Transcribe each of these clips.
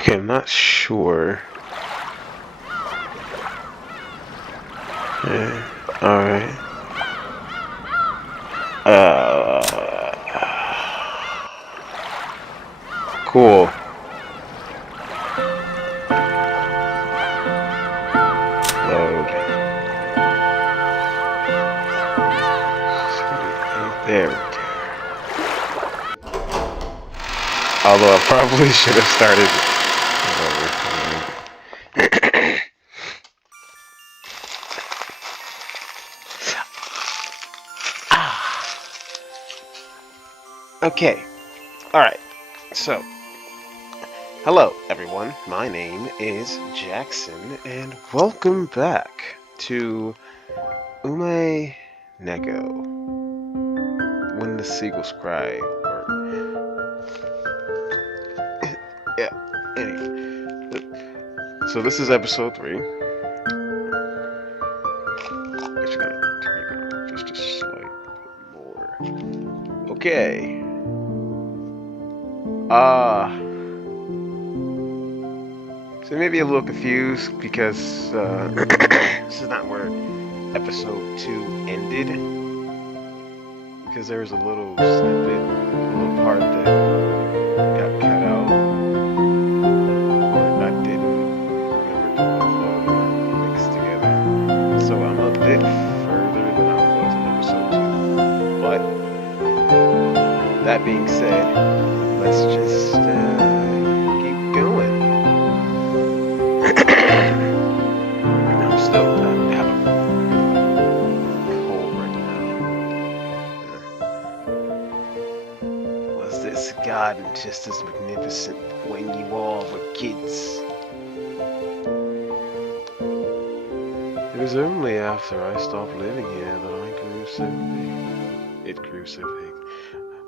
Okay, I'm not sure. Yeah, alright. Cool. Load. There we go. Although I probably should have started over. Okay. Alright. So, hello everyone. My name is Jackson, and welcome back to Umineko When the Seagulls Cry. Or yeah. Anyway. So this is episode 3. Actually, gonna turn it on just a slight bit more. Okay. So maybe a little confused because this is not where episode 2 ended. Because there was a little snippet, a little part that got cut out, or I didn't remember to upload or mix together. So I'm a bit further than I was in episode 2. But that being said, let's just keep going. I'm still have a cold right now. Was this garden just as magnificent when you all were kids? It was only after I stopped living here that I grew so big. It grew so big.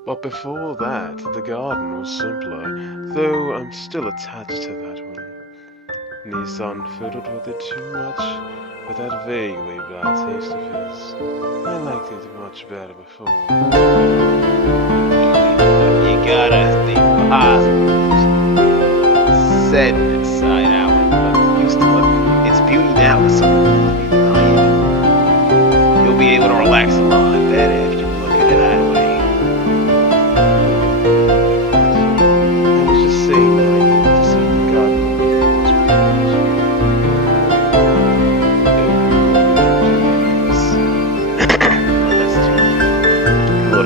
But before that, the garden was simpler, though I'm still attached to that one. Nissan fiddled with it too much, with that vaguely bad taste of his. I liked it much better before. You gotta think positive. Said inside out, but used to look. Its beauty now is something to be denied. You'll be able to relax a lot better if you look at it that way.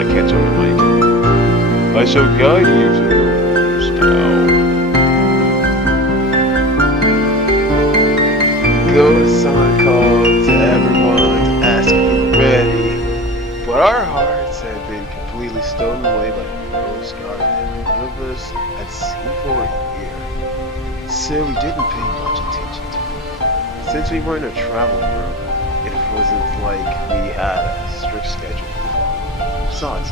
Catch on the mic. I shall guide you to your rooms now. Go-san called to everyone to ask if you're ready, but our hearts had been completely stolen away by the rose garden. None of us had seen for a year, so we didn't pay much attention to it. Since we weren't a travel group, it wasn't like we had a strict schedule. Besides,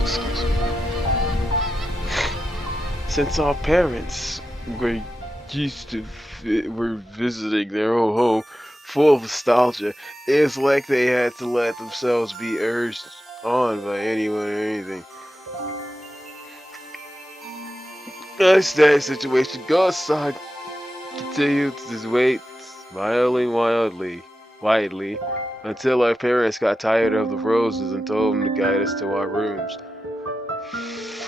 excuse me. Since our parents were used to were visiting their old home, full of nostalgia, it's like they had to let themselves be urged on by anyone or anything. Nice day situation. Go outside. Continue to just wait, smiling widely, until our parents got tired of the roses and told them to guide us to our rooms.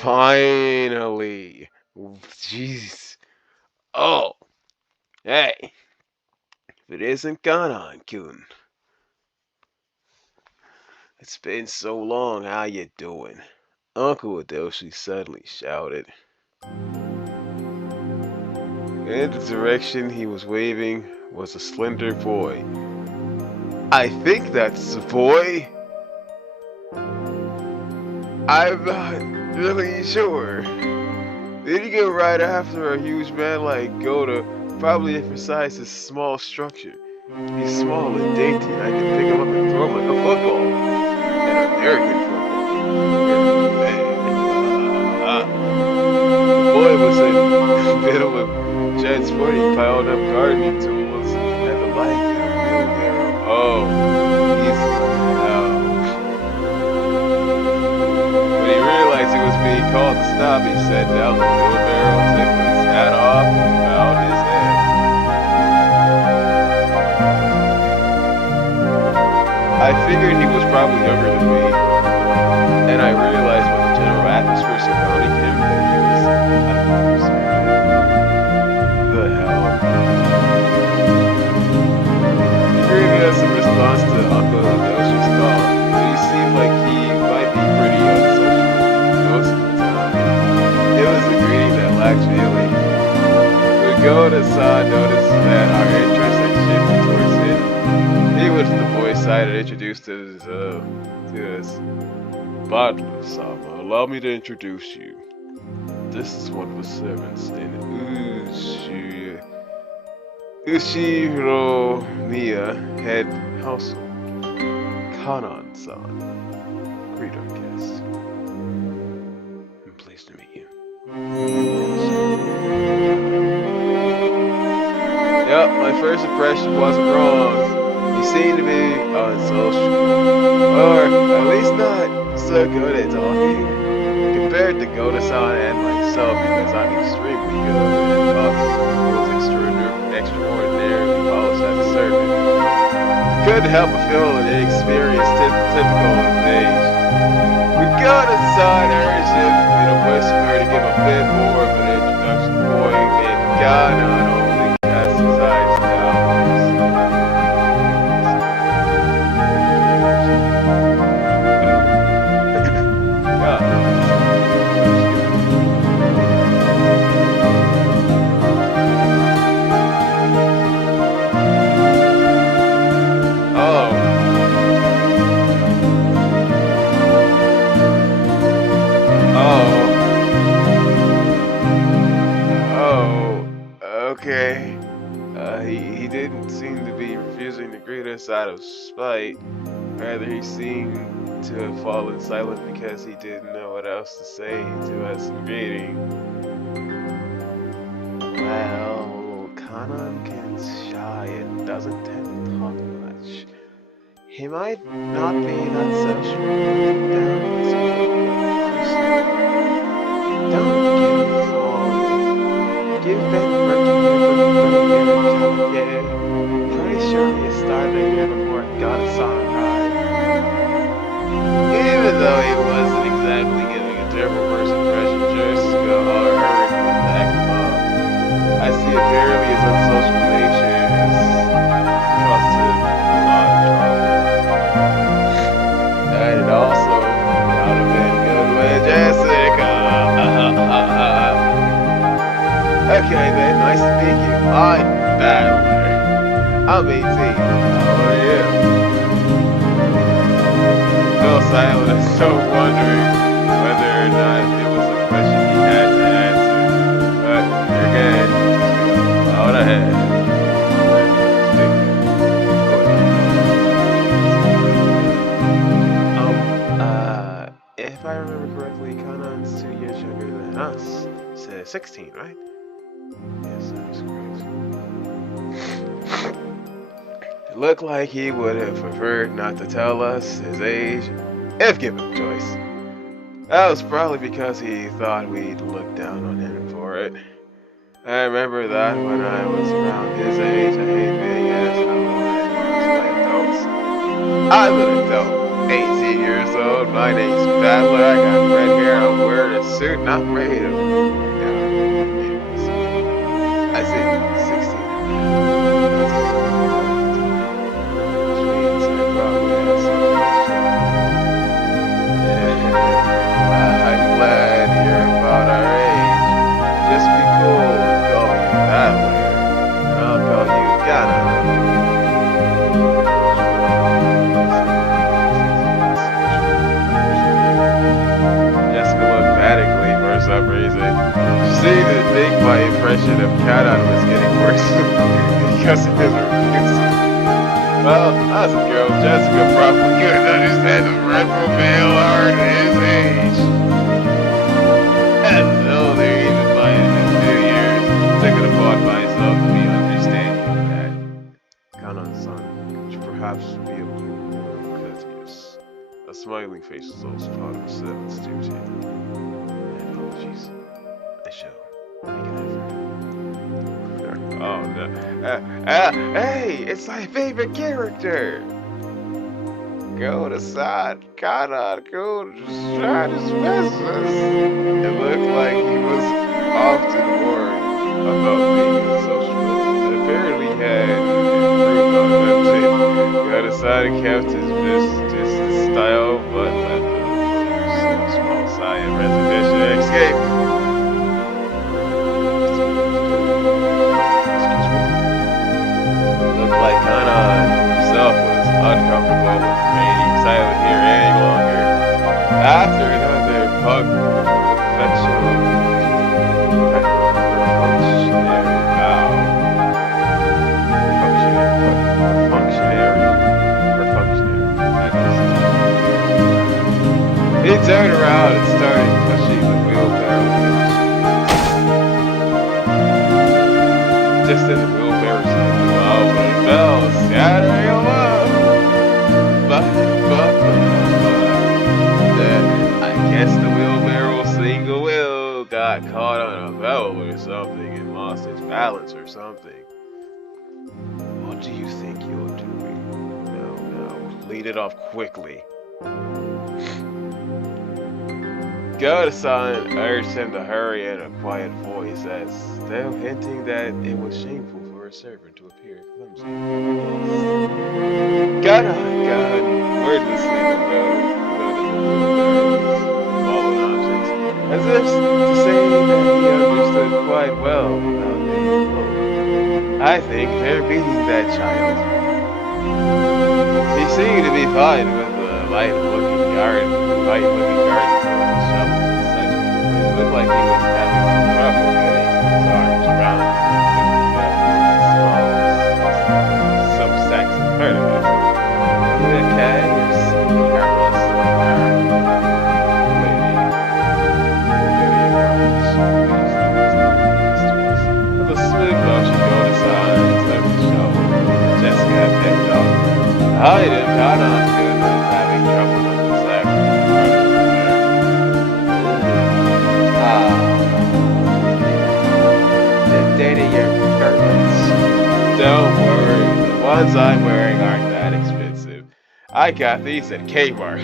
Finally! Jeez. Oh! Hey! If it isn't Ganon-kun. It's been so long, how you doing? Uncle Adoshi suddenly shouted. In the direction he was waving was a slender boy. I think that's the boy. I'm not really sure. Did he go right after a huge man like Goda? Probably emphasize his small structure. He's small and dainty, and I can pick him up and throw him like a football. An American football. The boy was in the middle of transporting piled up gardening tools and the like in a wheelbarrow. Oh, he's out. When he realized he was being called to stop, he sat down the wheelbarrow, took his hat off and bowed his head. I figured he was probably younger than me, and I realized with the general atmosphere surrounding him that he was the hell. He greeted us in response to Uncle Adoshi's call. He seemed like he might be pretty unsociable most of the time. It was a greeting that lacked feeling. When Goda-san noticed that our interest had shifted towards him, he went to the boy's side and introduced us to us. Badlu-sama, allow me to introduce you. This is one of the servants in Ushiro Miya head household. Kanan-san, greet our guest. I'm pleased to meet you. Yep, my first impression wasn't wrong. He seemed to be unsocial, or at least not so good at talking, compared to Goda-san and myself, because I'm extremely good at talking. He was extraordinarily polished as a servant. Couldn't help but feel an inexperience typical of his age. We Goda-san urged him in a whisper to give a bit more of an introduction. Boy, and Ghana only cast his eyes downwards. Okay. He didn't seem to be refusing to greet us out of spite. Rather, he seemed to have fallen silent because he didn't know what else to say to us in greeting. Well, Kanan gets shy and doesn't tend to talk much. He might not be that social, but down he's a person. Don't get me wrong. You've been working here for 3 years, yeah. Pretty sure he started here before it got a song right. Even though he wasn't exactly giving a terrible first impression, Jessica hurried to back him up. I see apparently his unsocial nature has caused him a lot of trouble. And it also would have been good with Jessica. Okay then, nice to meet you. I'm Battler. I'm 18. How old are you? Fell silent and so wondering whether or not it was a question he had to answer. But you're good. Out ahead. If I remember correctly, Kanan's 2 years younger than us. So 16, right? Yes, that is correct. It looked like he would have preferred not to tell us his age if given a choice. That was probably because he thought we'd look down on him for it. I remember that when I was around his age, I hate being asked how old I was by adults. I'm an adult, 18 years old, my name's Battler, I got red hair, I'm wearing a suit, and I'm ready to... I see, 16. Which means I probably have something to show. I'm glad you're about our age. Just be cool and call me Battler, and I'll call you Ghana. Jessica looked panically for some reason. She seemed to think my impression of Kanan was getting worse because of his refusal. Well, as a girl, Jessica probably couldn't understand the retro-male art at his age. As an older, even by his 2 years, took it upon myself to be understanding of that. Kanan-san, could you perhaps be a little more courteous? A smiling face is also part of a servant's duty. My apologies. I shall make an effort. Oh no. Hey, it's my favorite character. Go to side, Kana, go to try his business. It looked like he was often worried about being in social, and apparently had improved on it. Go to side and kept his business style, but let the small sigh of resignation escape. Looked like Kana himself was uncomfortable with remaining silent here any longer. After another functionary bow, that is. He turned around and started pushing the wheelbarrow. Just as the wheelbarrow started to go and it fell, scattering away. I guess the wheelbarrow single wheel got caught on a belt or something and lost its balance or something. What do you think you're doing? No, lead it off quickly. Goda-san urged him to hurry in a quiet voice, as though hinting that it was shameful for a servant to appear clumsy. God, wordlessly swallowed objects, as if to say that he understood quite well how they flow. I think they're beating that child. He seemed to be fine with the light-looking garden shovels and such. It looked like he was having some trouble getting his arms around some sacks of fertilizer. Okay, you're careless. With a smooth motion, go to side and took the shovel. Jessica picked up. Behind him, got on good with having trouble with the sack. Don't worry, the ones I'm wearing aren't that expensive. I got these at Kmart.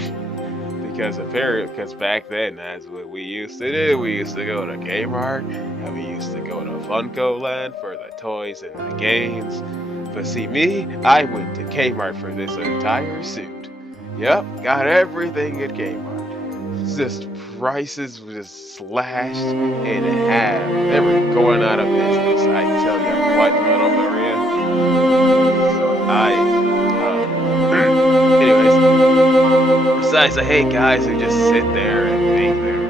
Because back then, that's what we used to do. We used to go to Kmart, and we used to go to Funko Land for the toys and the games. But see me, I went to Kmart for this entire suit. Yep, got everything at Kmart. Just prices were just slashed in half. They were going out of business. I tell you what, little Maria. Anyways, besides the hate guys who just sit there and make their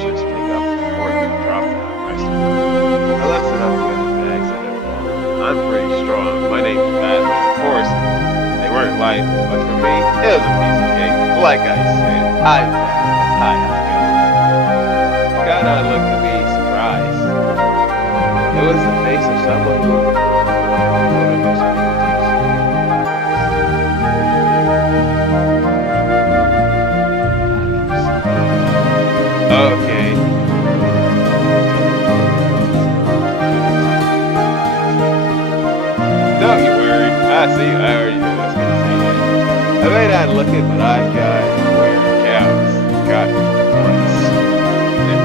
just pick up before they drop down restaurant. I left it up with the bags and everything. I'm pretty strong. My name's Batman. Of course, they weren't light, but for me, it was a piece of cake. Like I said, I'm Batman. Hi, how's it going? Got on looked to be surprised. It was the face of someone who would have expected Okay. Don't you worry. I see. I already knew I was going to say that. I may not look it, but I've got where it counts. Got once. And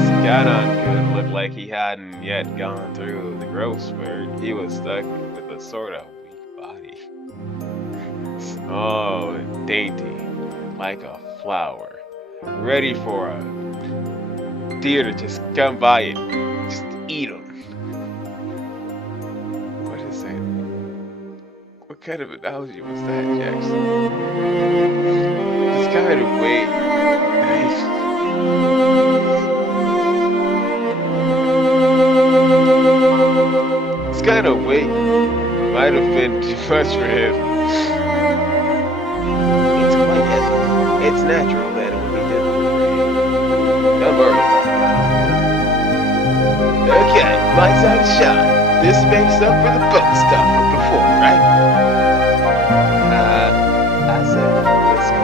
since got on good looked like he hadn't yet gone through the growth spurt, he was stuck with a sort of weak body. Oh, dainty, like a flower. Ready for a deer to just come by and just eat him. What is that? What kind of analogy was that, Jackson? This kind of weight. This kind of weight might have been too much for him. It's quite heavy. It's natural that it would be difficult for him. Don't worry about it. Okay, my side shine. This makes up for the book stuff from before, right? I said, let's go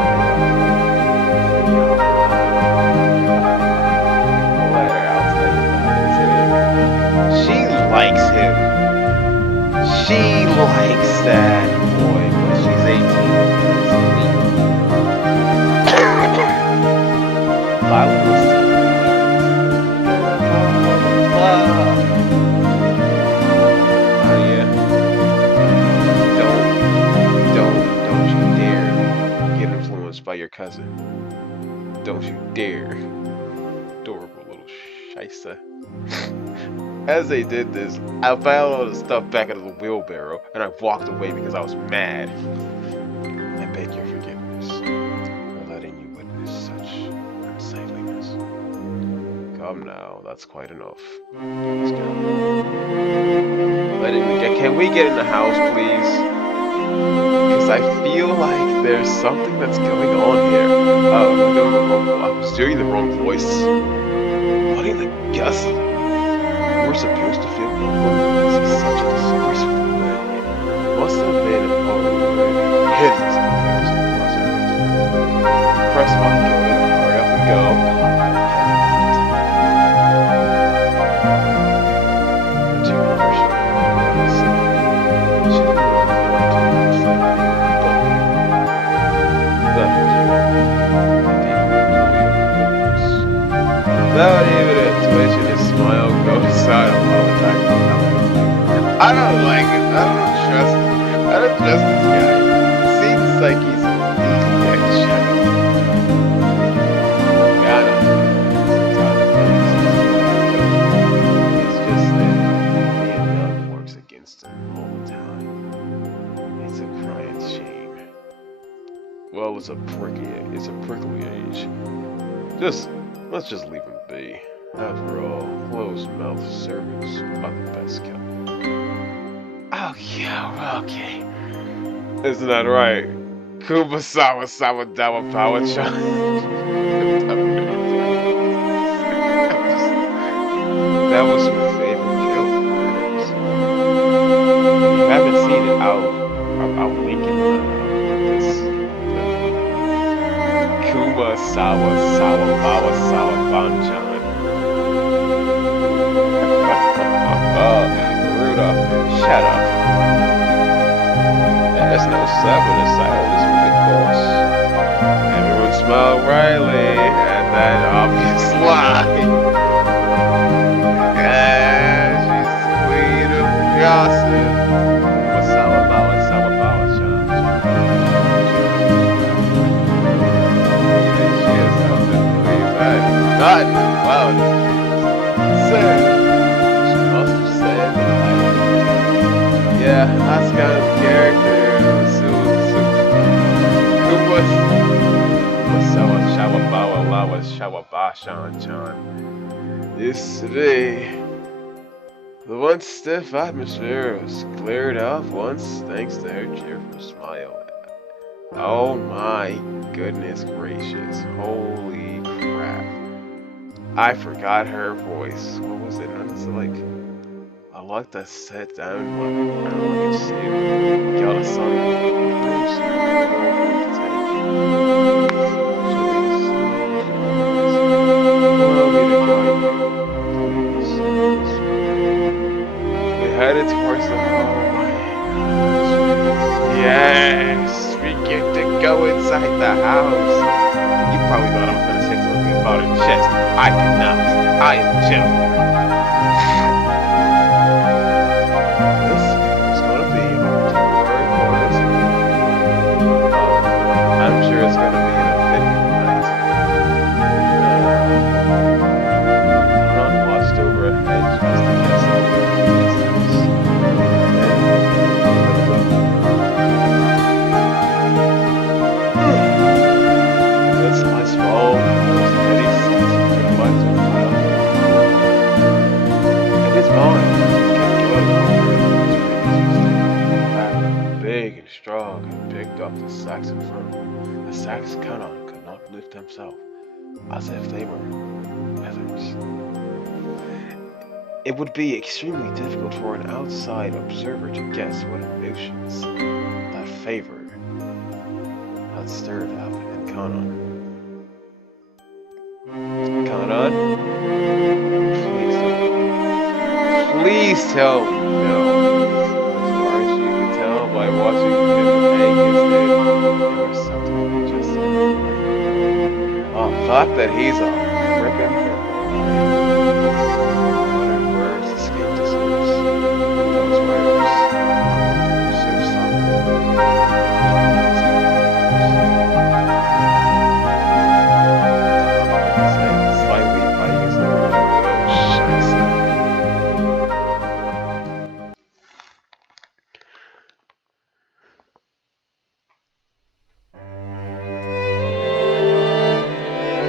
later, I'll tell you about it too. She likes She likes that boy, but she's 18. Violet was don't you dare get influenced by your cousin. Don't you dare. Adorable little shyster. As they did this, I piled all the stuff back into the wheelbarrow, and I walked away because I was mad. I beg your forgiveness for letting you witness such unsightliness. Come now, that's quite enough. Please can we get in the house, please? Because I feel like there's something that's going on here. Oh, am I doing the wrong? I was doing the wrong voice. What in the guts? We're supposed to feel welcome. This is such a disgraceful wedding. Must have been already hideous comparison, wasn't it? Press my go, hurry up and go. The two professional without even a twitch and his smile goes out of all the I don't like it. I don't trust it. I don't trust this guy. Seems like he's easily shadow. God, it's just that Vietnam works against him all the time. It's a crying shame. Well, it's a prickly age. Let's just leave him be. After all, closed-mouthed servants are the best kept. Oh yeah, okay. Isn't that right? Kumasawa Sawadawa Power-chan. That was my favorite joke. If you haven't seen it, I'll link it this. Kumasawa Sawabawa Sawaban-chan. Ruda, shut up. There's no seven silence with the course. Everyone smiled brightly at that obvious lie. She's the queen of gossip. Sawabawa, Sawabawa-chan. Even she has something to believe that. Not wow, this she must have said that, yeah, that's kind of character. Yesterday, the once stiff atmosphere was cleared up once thanks to her cheerful smile. Oh my goodness gracious, holy crap. I forgot her voice. What was it? It's like, I like to sit down like a shit. Got a headed towards the home. Yes, we get to go inside the house. You probably thought I was going to say something about a chest. I did not. I am Jim. This is going to be our temporary quarters. I'm sure it's going to be an eventful night. Not watched over a hedge just to guess all the distance. Let's ice fall. Big and strong and picked up the sacks in front. The sacks could not lift himself, as if they were feathers. It would be extremely difficult for an outside observer to guess what emotions that favored had stirred up in Kanan. Kanan? Please tell me no. As far as that he's a frickin' pimple. Muttered words escaped his lips. Those words were so soft. Slightly biting his lip. Oh, shucks.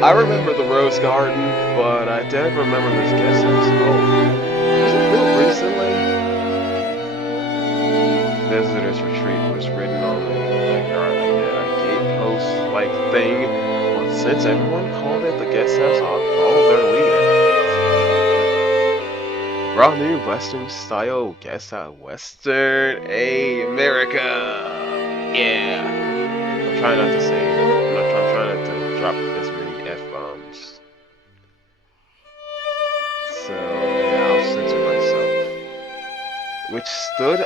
I remember the Rose Garden, but I don't remember this guest house at all. Was it built recently? Visitor's Retreat was written on the backyard gatepost-like thing, but since everyone called it the guest house, I'll follow their lead. Raw new Western style guest house. Western America! Yeah! I'm trying not to say, I'm trying not to drop this many F-bombs. So, yeah, I'll censor myself. Which stood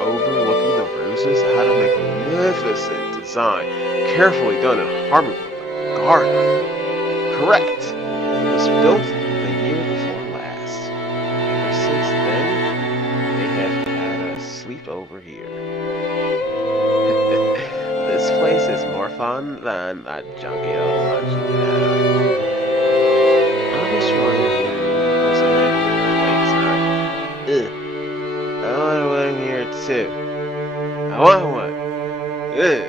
overlooking the roses had a magnificent design, carefully done in harmony with the garden. Correct! It was built the year before last. Ever since then, they have had a sleepover here. This place is more fun than that junkyard lunch. I wish one of you was in here late tonight. Ugh. I want one here too. I want one. Ugh.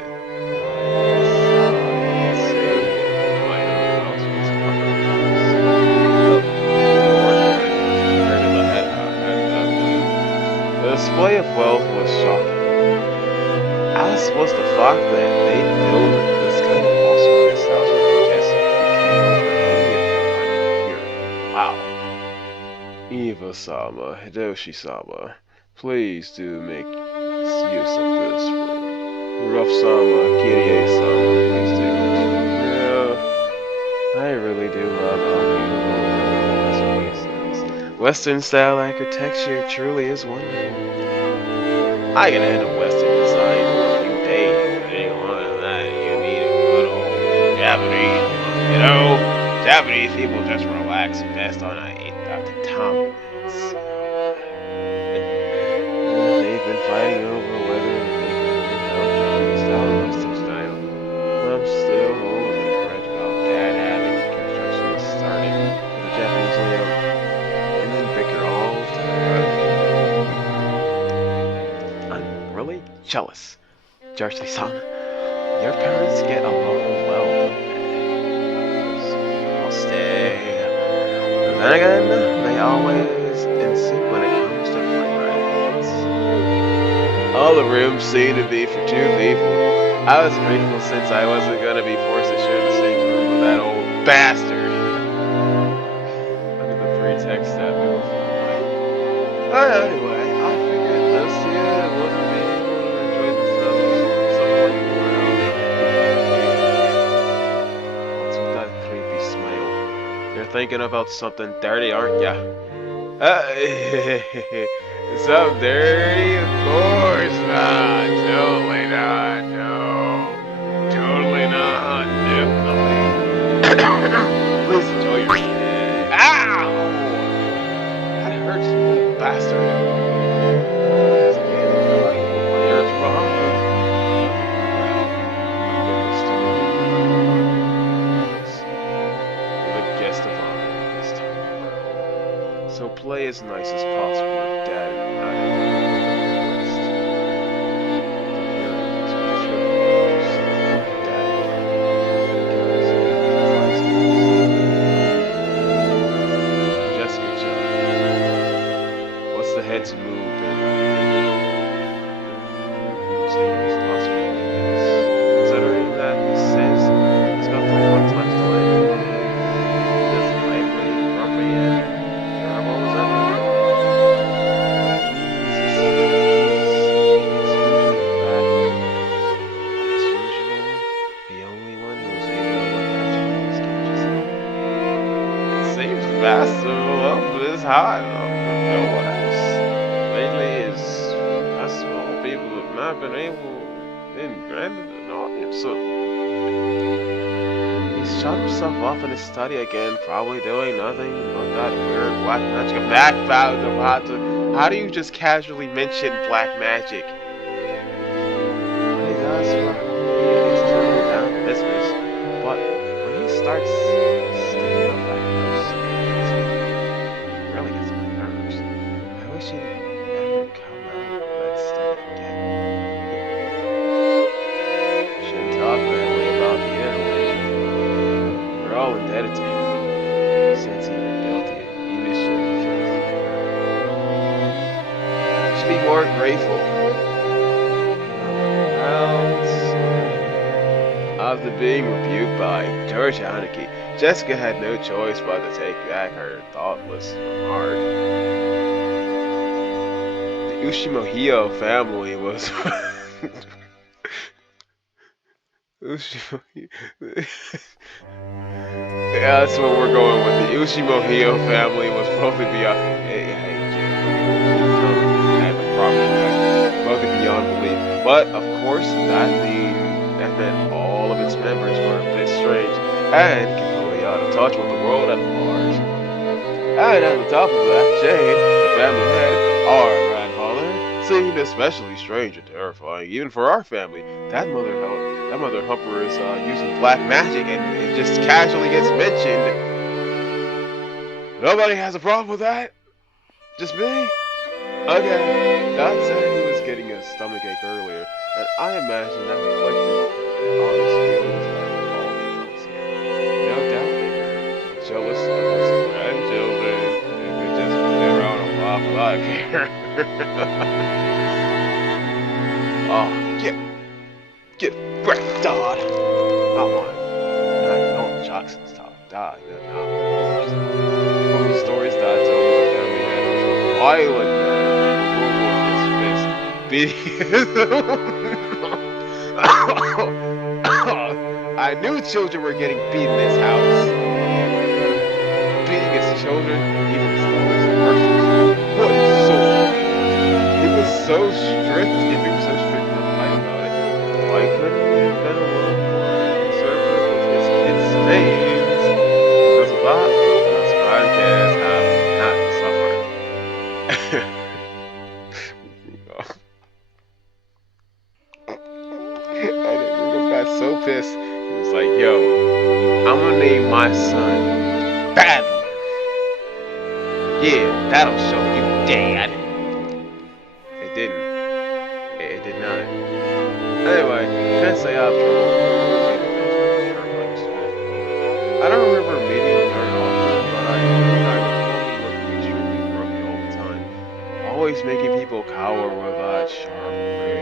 The display of wealth was shocking. As was the fact that they built this kind of awesome guest house for the guests who came over only a few times a year. Wow. Eva-sama, Hidoshi-sama, please do make use of this room. Rough-sama, Kirie-sama, please take it. Yeah, I really do love how beautiful this place is. Western-style architecture truly is wonderful. I can handle Western design for a few days, but ain't one of that. You need a good old Japanese one. You know, Japanese people just relax best on a 8,000 Tom. They've been fighting over whether they can help Japanese style or Western style. I'm still holding a grudge about Dad having construction started with the Japanese layout and then bicker all the time. I'm really jealous, Jersey-san. Your parents get along well, don't they? I'll stay. Then again, they always in sync when it comes to playgrounds. All the rooms seem to be for two people. I was grateful since I wasn't gonna be forced to share the same room with that old bastard. Under the pretext that we were fine. Anyway, I figured this year wouldn't be able to enjoy themselves somewhat more outside. What's with that creepy smile? You're thinking about something dirty, aren't ya? Something dirty? Of course not. Totally not. No. Totally not. Definitely. Please enjoy your stay. Ow! That hurts, you bastard. My ears wrong. The guest of honor this time around. So play as nice as possible with Dad and not have Jessica Joe. What's the head's move in considering that he says he's got 3 months left to live. This lively, grumpy, and terrible as ever. The only one who was able to look after these cages. It seems festival up this high up for no one else. Lately, it's festival people have not been granted an audience. So, He's shut himself up in his study again, probably doing nothing but that weird black magic. Black how do you just casually mention black magic? When he does, well, he is turning down business. But when he starts sticking up that nose, it really gets on my nerves. I wish he'd never come out of that study again. Shouldn't talk that way about the Italy. We're all indebted to him. Since he rebuilt it, you should be more grateful. After being rebuked by George Anarchy, Jessica had no choice but to take back her thoughtless remark. The Ushimohio family was yeah, that's what we're going with. The Ushimohio family was probably beyond probably beyond belief. But of course, that meant all of its members were a bit strange and completely out of touch with the world at large. And at the top of that, Jane, the family head, our grandfather, seemed especially strange and terrifying, even for our family. That mother humper is using black magic, and it just casually gets mentioned. Nobody has a problem with that? Just me? Okay. Dad said he was getting a stomachache earlier, and I imagine that reflected on his feelings of all the adults here. No doubt they were jealous of his grandchildren who could just play around and laugh without care. Oh, get wrecked, Dad! Come on. No, Jackson's top. Dad, no. From the stories Dad told me, the family had was a violent I knew children were getting beat in this house. Beating his children, even his daughters and persons. What soul? He was so strict, if he was so strict and uptight about it. Why couldn't he have been a little more conservative with his kids' names? Because of that, those grandkids have had to suffer. So pissed. He was like, yo, I'm gonna name my son Badler. Yeah, that'll show you, Dad. It didn't. It did not. Anyway, can't say I've trouble. I don't remember meeting her often, but I recall looking extremely grumpy all the time. Always making people cower with that sharp phrase.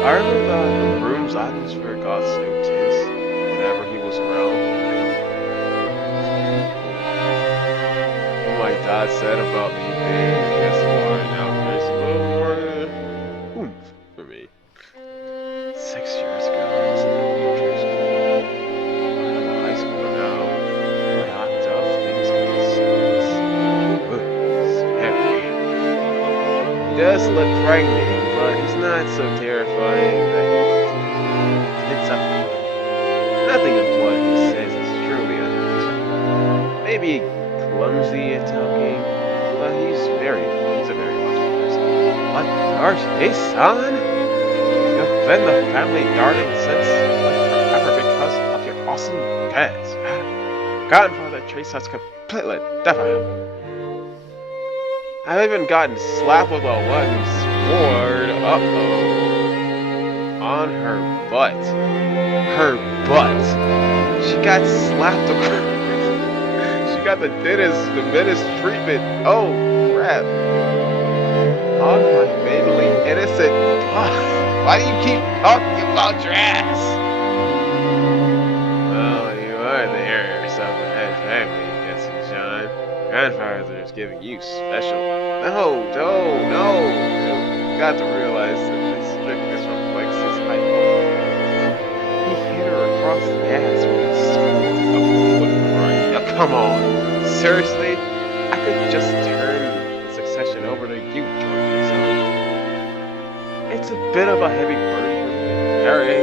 I remember that the room's atmosphere got so tense whenever he was around. What my dad said about me being a guest line now there's a little more oomph for me. 6 years ago, I was in elementary school. I'm in high school now. I act up things like this. Scary. He does look frightening, but he's not so terrifying that it's up. Nothing of what he says is truly unreasonable. Maybe clumsy at talking, but he's a very lucky person. What gosh, hey son? You've been the family darling since forever because of your awesome pets. Grandfather treats us completely different. I've even gotten slapped with a one sword, on her butt. Her butt. She got slapped across. She got the menace treatment. Oh, crap. On my fatally innocent butt. Why do you keep talking about your ass? Well, you are the heir of the head family, Jesse John. Grandfather is giving you special. No. You got to realize that this strictness reflects his high hope. He hit her across the ass with a sword of wood right. Now, come on. Seriously? I could just turn the succession over to you, George. It's a bit of a heavy burden to carry.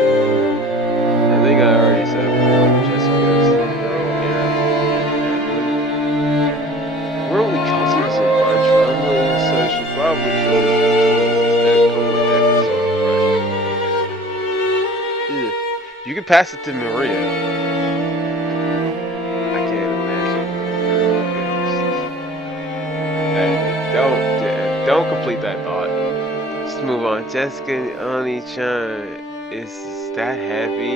think I already said before, Jessica's the girl here in family. We're only cousins and French family, so she probably totally different sort of crush. Ugh. You can pass it to Maria. I can't imagine her don't complete that thought. Just move on. Jessica Oni-chan is that heavy.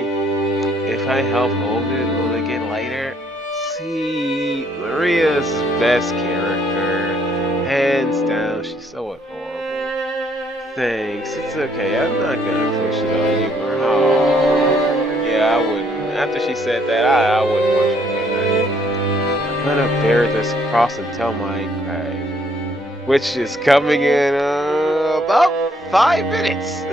If I help hold it, will it get lighter? See, Maria's best character, hands down. She's so adorable. Thanks. It's okay. I'm not gonna push it on you. Oh, yeah, I wouldn't. After she said that, I wouldn't want you to do that. I'm gonna bear this cross until my grave, which is coming in about 5 minutes.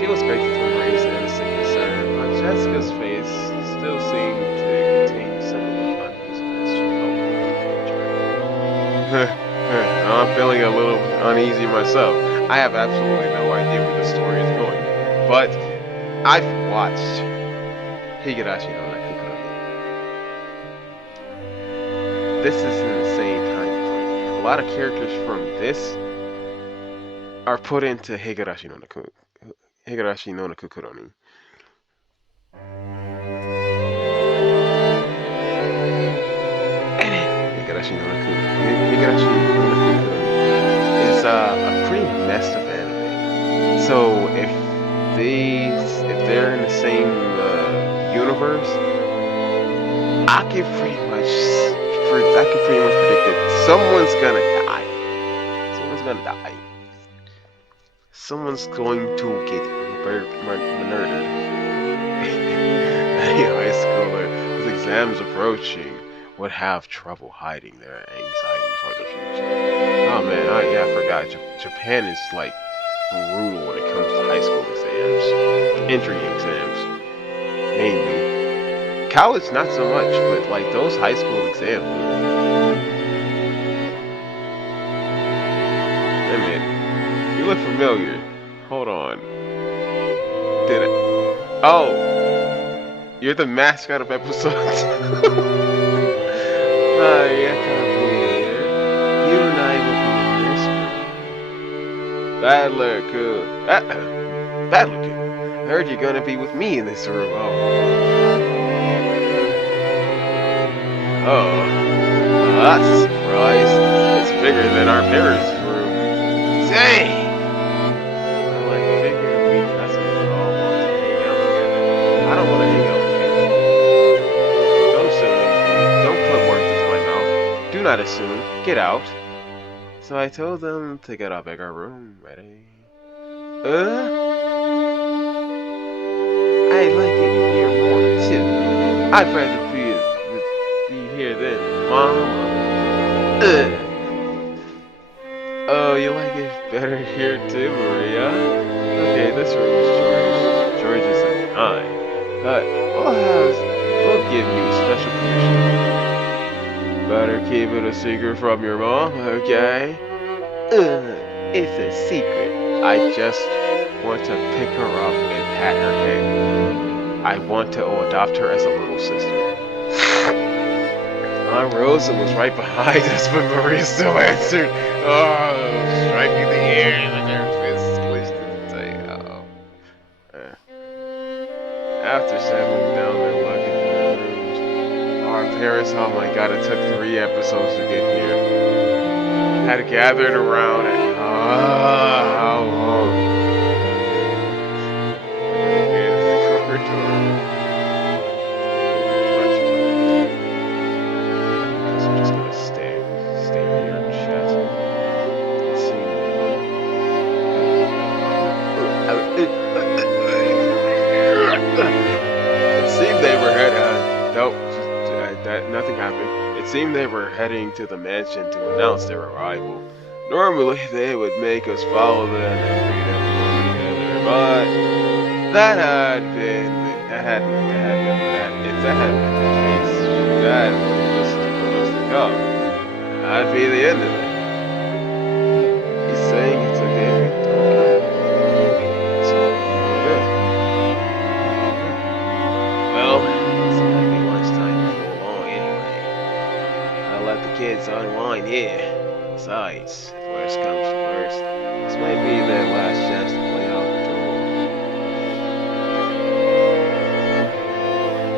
She was grateful for Marie's innocent concern, but Jessica's face still seemed to contain some of the uneasiness she felt. I'm feeling a little uneasy myself. I have absolutely no idea where the story is going, but I've watched Higurashi no Nakukura. This is an insane time frame. A lot of characters from this are put into Higurashi no Nakukura. Higurashi no Nakukuroni. Higurashi no Nakukuroni is a pretty messed up anime. So if they're in the same universe, I can pretty much predict it. Someone's gonna die. Someone's gonna die. Someone's going to get murdered. Any high schooler with exams approaching would have trouble hiding their anxiety for the future. Oh man, I forgot. Japan is like brutal when it comes to high school exams, entry exams, mainly. College, not so much, but like those high school exams. Hey man, you look familiar. Hold on. Did it? Oh, you're the mascot of episodes. Hi, here. You and I will be in this room. Bad luck, bad luck. I heard you're gonna be with me in this room. Oh, that's a surprise. It's bigger than our parents' room. Say. I don't want to hang out with you. Don't assume anything. Don't put words into my mouth. Do not assume. Get out. So I told them to get a bigger room. Ready? I'd like it here more too. I'd rather be here than Mama. Oh, you like it better here too, Maria? Okay, this room is George. George is like, mine. But we'll give you special permission. Better keep it a secret from your mom, okay? It's a secret. I just want to pick her up and pat her head. I want to adopt her as a little sister. Aunt Rosa was right behind us, but Maria still answered. Oh, striking the air with her fists clenched in the tail. After settling down their luggage in their rooms, our parents, oh my god, it took 3 episodes to get here, had gathered around and how long? In the corridor. Because I'm just gonna stay here and chat. It seemed they were nothing happened. It seemed they were heading to the mansion to announce their arrival. Normally, they would make us follow them and greet everyone together, but if that had been the case, Dad would have just told us to come. That'd be the end of it. He's saying it's okay. So, kids unwind here. Besides, if worst comes to worst, this might be their last chance to play outdoors.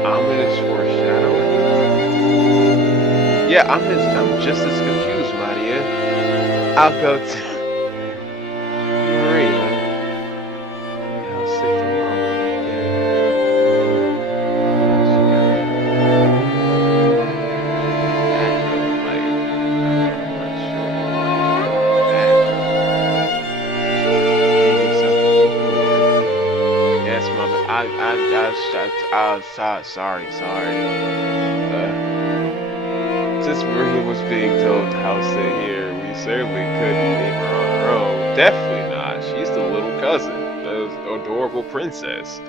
Ominous foreshadowing? Yeah, I'm just as confused, Maria. I'll go to Maria. How sick the mom will get. Yes, mother. Sorry. Since Maria was being told to house stay here, we certainly couldn't leave her on her own. Definitely not. She's the little cousin, the adorable princess.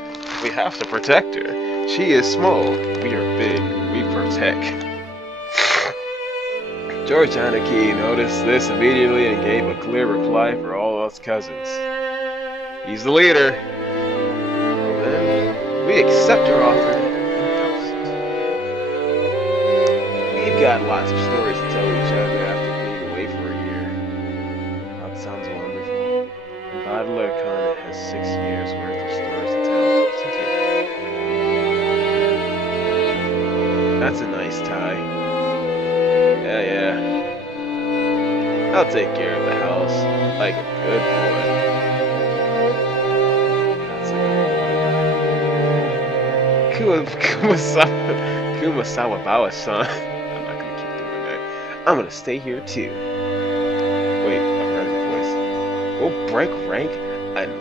We have to protect her. She is small. We are big. We protect. George Anarchy noticed this immediately and gave a clear reply for all us cousins. He's the leader. Well then, we accept your offer and toast. We've got lots of stories to tell each other after being away for a year. That sounds wonderful. Battler Khan has 6 years worth of stories to tell, doesn't he? That's a nice tie. Yeah. I'll take care of the house like a good boy. That's a good boy. Kumasawa Bawa-san. I'm not gonna keep doing that. I'm gonna stay here too. Wait, I've heard the voice. We'll break rank and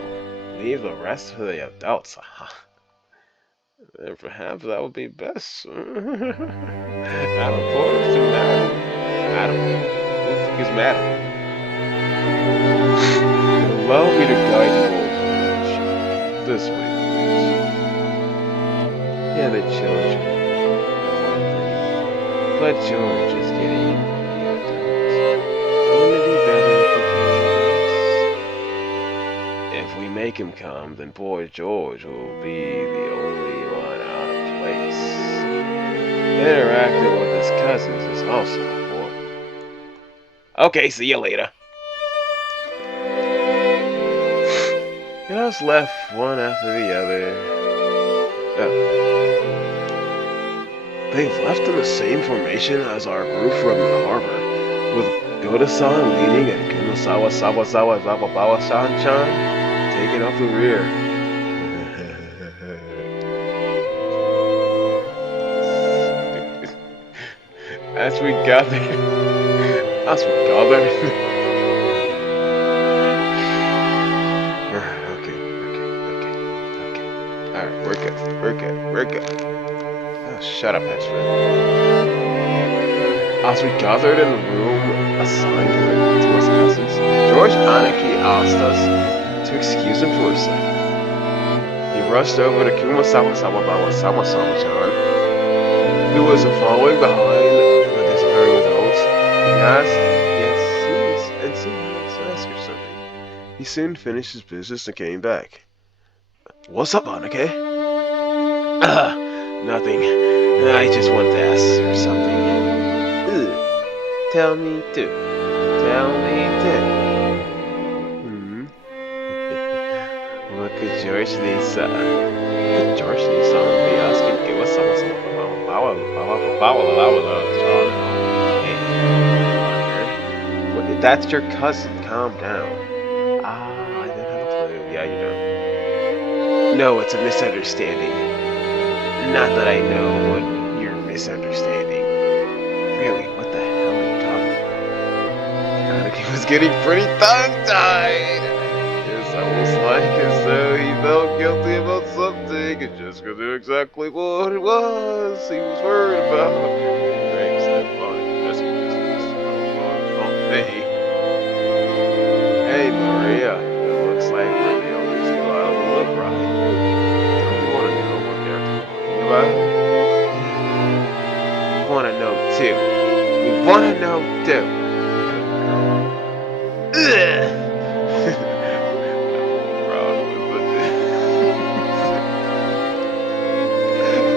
leave the rest for the adults. And perhaps that would be best. Adam points to Madam. Who the fuck is Madam? Allow me to guide you all to this way, please. Yeah, the children. But George is getting wouldn't it be better if we make him come, then poor George will be the only one out of place. Interacting with his cousins is also important. Okay, see you later. And us left one after the other. They've left in the same formation as our group from the harbor, with Goda-san leading and Kumasawa-san taking up the rear. As we gather. Okay. Alright, we're good. Oh, shut up, henchman. As we gathered in the room assigned to us cousins, George Anarchy asked us to excuse him for a second. He rushed over to Kumasawa-san, who was following behind with his very adults. He asked, yes, and someone else asked her something. He soon finished his business and came back. What's up, Anarchy? Nothing. I just wanted to ask her something. Tell me too. What could George needs be asking? Give us some. That's your cousin. Calm down. I don't have a clue. Yeah, you don't. No, it's a misunderstanding. Not that I know what you're misunderstanding. Really, what the hell are you talking about? Anakin was getting pretty tongue-tied. It's almost like as though he felt guilty about something and just could do exactly what it was he was worried about. Thanks, that funny. Just on me. Hey, Maria. It looks like we're the only two out of the loop, right? Don't you want to know what they're talking about? We want to know too.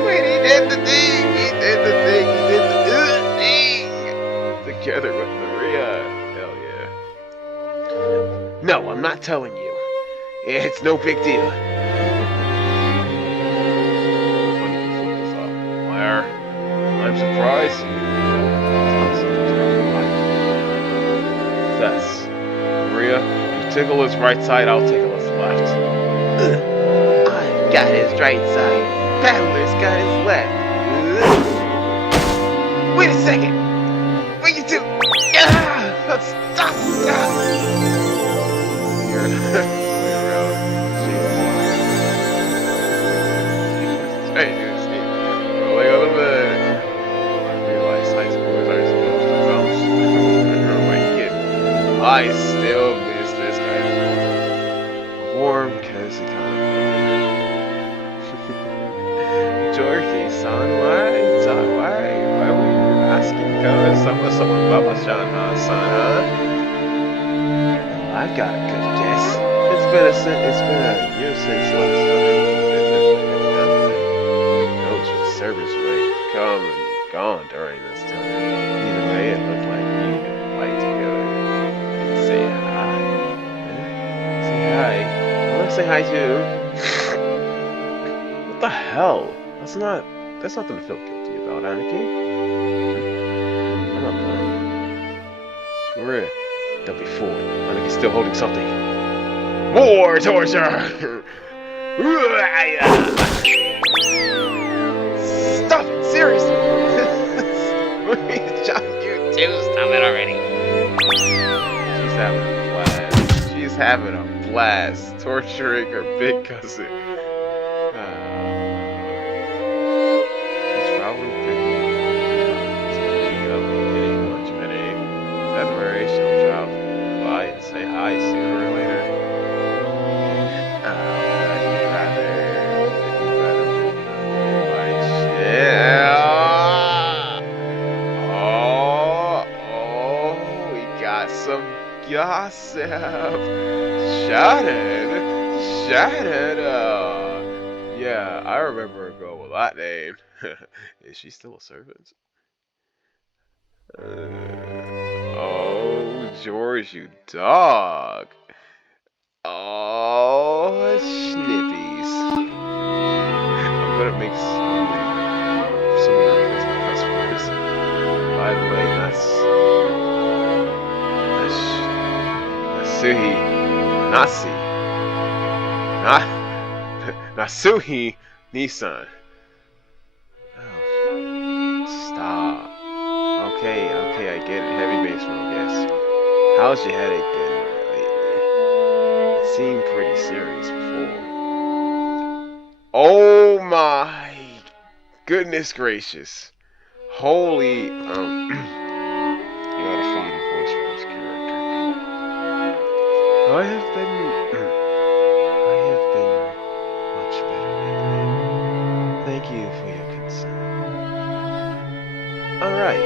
Wait, he did the thing. The together with Maria. Hell yeah. No, I'm not telling you. It's no big deal. Where? I'm surprised you. Thus, Maria, you tickle his right side, I'll tickle his left. I've got his right side. Battler's got his left. Wait a second. What you do? Stop! You're around. Jesus. Trying to escape. Rolling on the bed. I realize high schoolers are supposed to bounce. Oh my kid. I still miss this kind of warm, cozy kind. Jorky-san, why were you asking someone Baba-chan, son, huh? I've got a good guess. It's been a year since last time. Notes with service rate come and gone during this time. Either way, it looked like you like to go and say hi. Say hi. I want to say hi too. What the hell? That's nothing to feel guilty about, Anarchy. I'm not playing. Maria, don't be fooled. Anarchy's still holding something. More torture! Stop it, seriously! Maria, John, you too, stop it already. She's having a blast. Torturing her big cousin. Gossip. Shattered. Yeah, I remember a girl with that name. Is she still a servant? Oh, George, you dog. Oh, snippies. I'm gonna make some of your replacement customers. By the way, that's Nasuhi Nissan. Oh, stop. Okay, I get it. Heavy baseball, yes. How's your headache been lately? It seemed pretty serious before. Oh my goodness gracious. Holy, I gotta find a voice for this character. I have been much better lately. Thank you for your concern. Alright,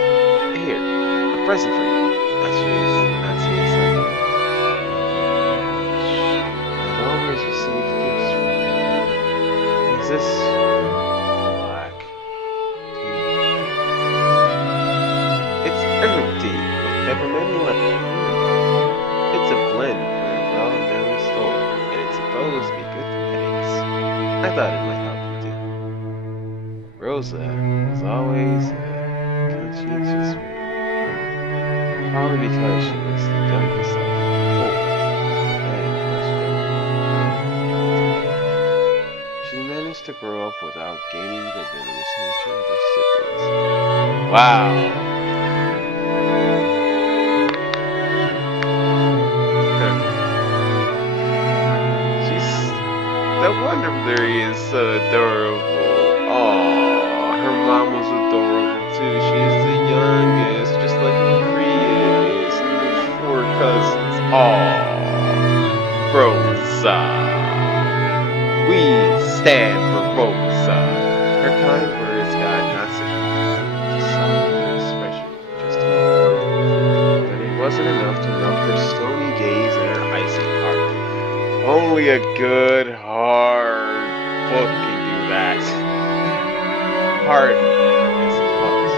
here, a present for you. That's I've always received gifts from you. Is this black tea? It's herb tea with peppermint and lemon. It's a blend from a well-known store, and it's supposed to be good for headaches. I thought it might help you too. Rosa was always a conscientious woman. Probably because she was the youngest of the four, and much younger. She managed to grow up without gaining the venomous nature of her siblings. Wow. No wonder Larry is so adorable. Aww, her mom was adorable too. She's the youngest, just like Maria is. And there's 4 cousins. Aww, Rosa. We stand for Rosa. Her kind words got Natsuki to soften her expression just a little. But it wasn't enough to melt her stony gaze and her icy heart. Only a good, hard book can do that. Hard as it was.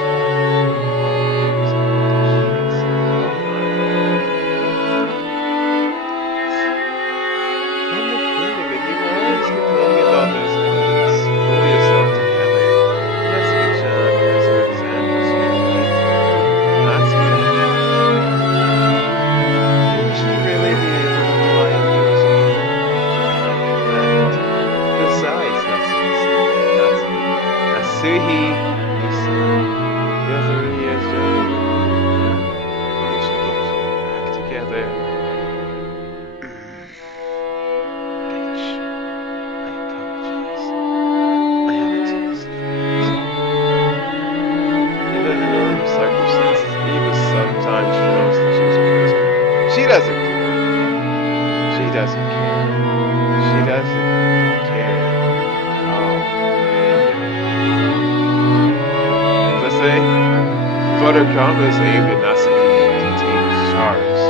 But her comments aimed at Nasahini contained shards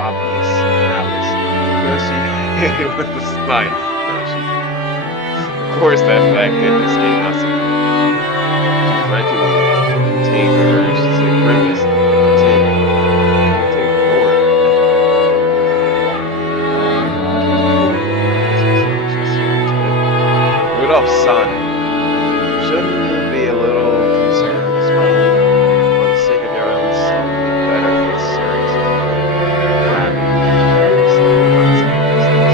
obelisk malice. But she hit it with a smile. No, she did not. Of course, that fact didn't escape Nasahini. She frantically contained the urge to grimace and pretend to ignore it. Rudolph-san, shouldn't you be a little concerned as well? For the sake of your own son, you'd better get serious about grabbing some consequences.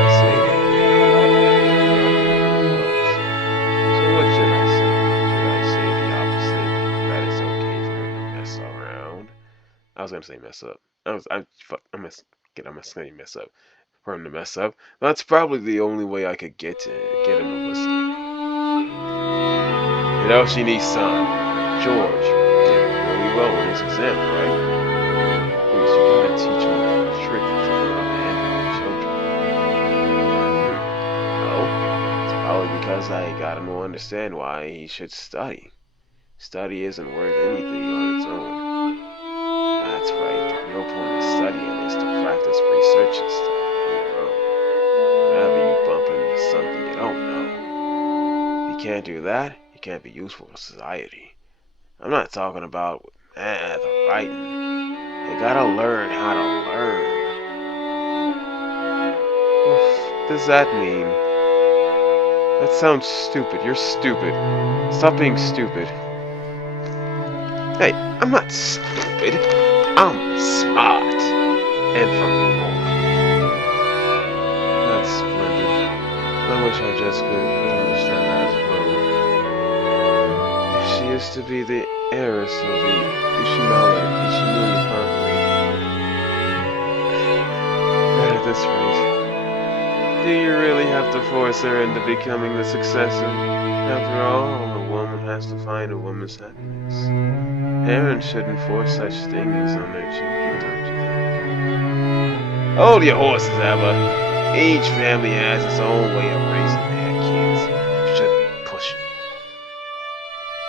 I say, so what should I say? Should I say the opposite? That it's okay for him to mess around? I was gonna say mess up. I'm gonna mess up. For him to mess up. That's probably the only way I could get him to listen to me. Hiroshi-san, George did really well in his exam, right? Please, you gotta teach him the trick to handle children. No, it's probably because I got him to understand why he should study. Study isn't worth anything on its own. That's right, the real point of studying is to practice research and stuff. Whenever you bump into something you don't know. If you can't do that, you can't be useful to society. I'm not talking about math or writing. You gotta learn how to learn. What does that mean? That sounds stupid. You're stupid. Stop being stupid. Hey, I'm not stupid. I'm smart. And from the Lord. That's splendid. I wish I just could understand that as well. If she is to be the heiress of the Ishimori family, and at this rate, do you really have to force her into becoming the successor? After all, a woman has to find a woman's happiness. Parents shouldn't force such things on their children, don't you think? Hold your horses, Abba. Each family has its own way of raising their kids. You shouldn't be pushing.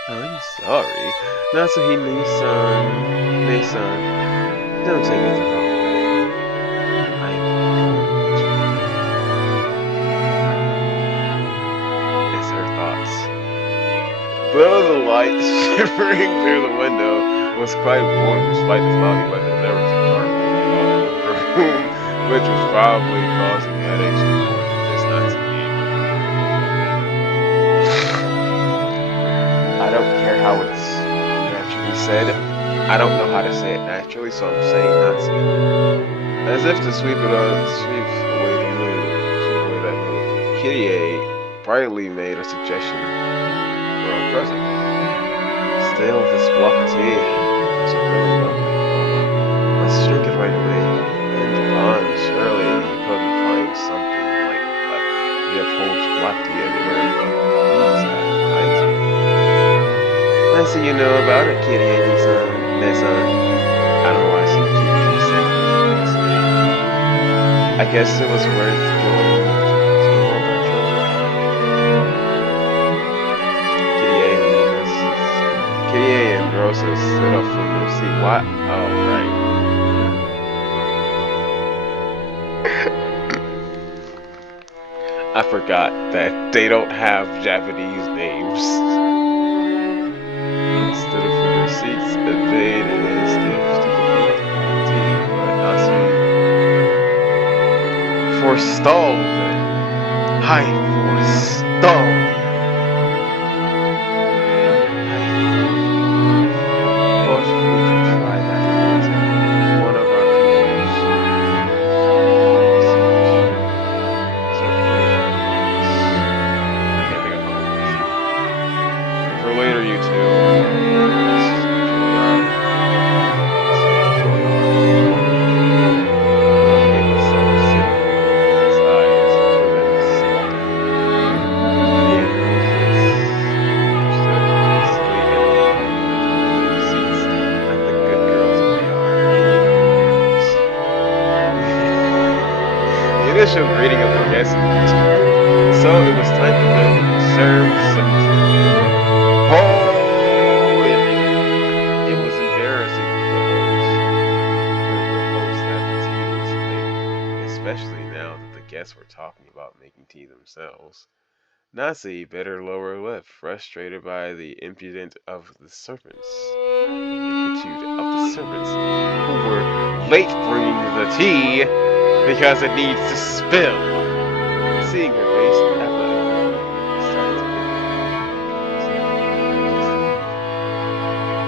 I'm sorry. Nasahini-san, don't take it the wrong way. I'm going to. It's her thoughts. Though the light shivering through the window was quite warm despite the cloudy weather, there was a dark in the room, which was probably causing headaches more than just not to me. I don't care how it's naturally said. I don't know how to say it naturally, so I'm saying not to. As if to sweep away the moon. Kyrie brightly made a suggestion for a present. Still, this block of tea is really lovely. Let's drink it right away. In Japan, surely you couldn't find something like Leopold's black tea anywhere but these I see you know about it, Kyrie-san. I don't know why I keep saying his name. I guess it was worth going to all that trouble. Kyrie and Rosa stood up from their seat. What? Oh, right. I forgot that they don't have Japanese names. Stood up from their seats and made it as if to complete the tea, but Nasri forestalled them. I forestalled. But we can try that later. One of our peers. So I can't think of how it is. For later, you two. Initial greeting of the guests, so it was time for them to serve some tea. guess we're talking about making tea themselves. Nazi bit her lower lip, frustrated by the impudence of the servants. Who were late bringing the tea because it needs to spill. Seeing her face, Emma started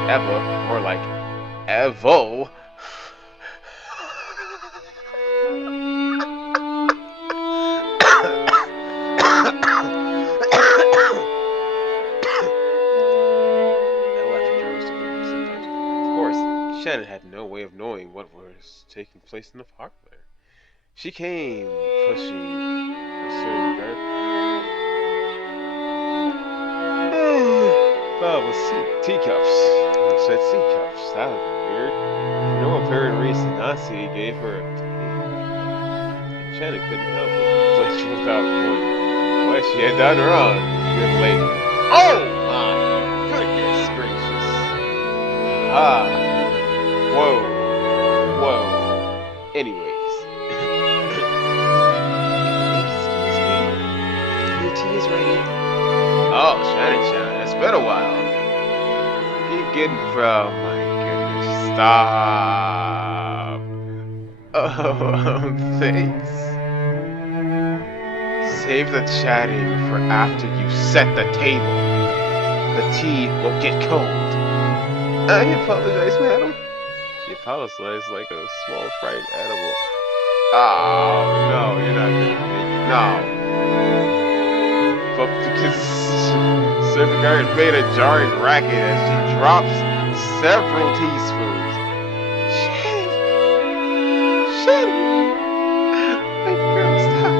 to Eva, more like Evo. Shannon had no way of knowing what was taking place in the parlor. She came, pushing the servant. Thought it was teacups. I said teacups. That was weird. For no apparent reason, Nazi gave her a tea. Shannon couldn't help but flinch without knowing what she had done wrong. Good lady. Oh my goodness gracious! Ah. Whoa. Anyways. Excuse me? Your tea is ready. Oh, Shannon, it's been a while. Keep getting from, my goodness. Stop. Oh, thanks. Save the chatting for after you set the table. The tea will get cold. I apologize, madam. She apologized like a small frightened animal. Oh, no, you're not gonna make no. But because Servant made a jarring racket as she drops several teaspoons. Shannon! My girl, stop!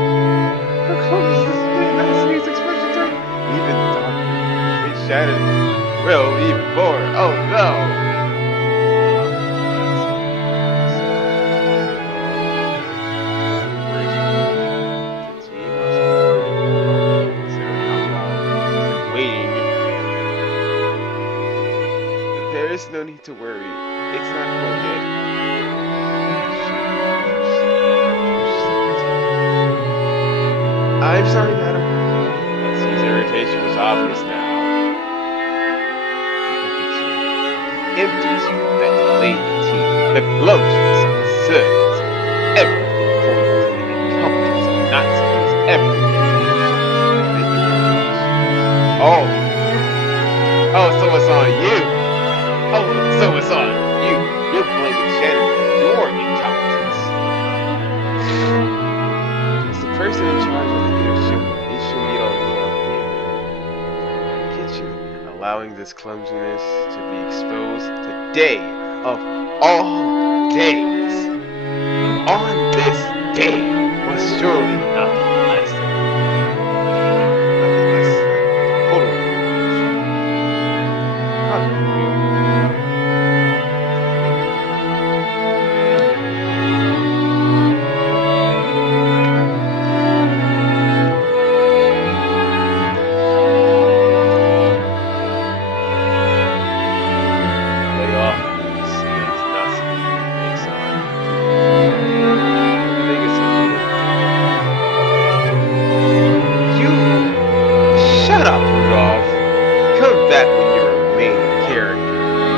Her clothes is Nazi's expression turn even darker. And Shannon will even more. Oh no! There's no need to worry. It's not cold yet. I'm sorry, madam. His irritation was obvious now. Empties that lady tea, the lotions, the servants, everything pointing to the incompetence of Nazis, everything. Oh, so it's on you. Oh, so it's on you. You're blaming Shannon for your incompetence. As the person in charge of the meet all the kitchen, allowing this clumsiness to be exposed today of all days. On this day was surely nothing less than total.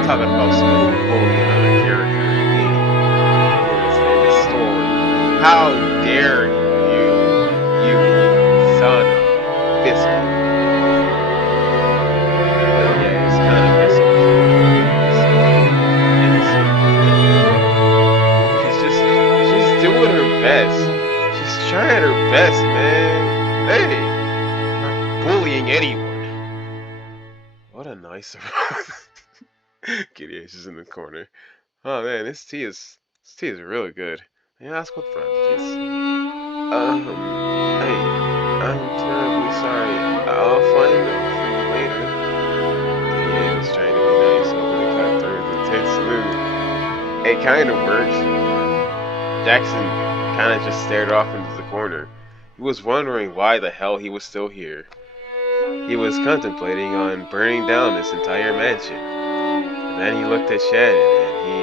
Talking about spilling bullying on a character in a game. In a story. How dare you son of a biscuit. Yeah, it's kind of messing with you. She's doing her best. She's trying her best, man. Hey, not bullying anyone. What a nice surprise. Kitty H is in the corner. Oh man, this tea is really good. May I ask what brand it is? Hey, I'm terribly sorry. I'll find out for you later. Kitty H was trying to be nice, hoping to cut through the tense mood. It kind of worked. Jackson kind of just stared off into the corner. He was wondering why the hell he was still here. He was contemplating on burning down this entire mansion. And then he looked at Shannon, and he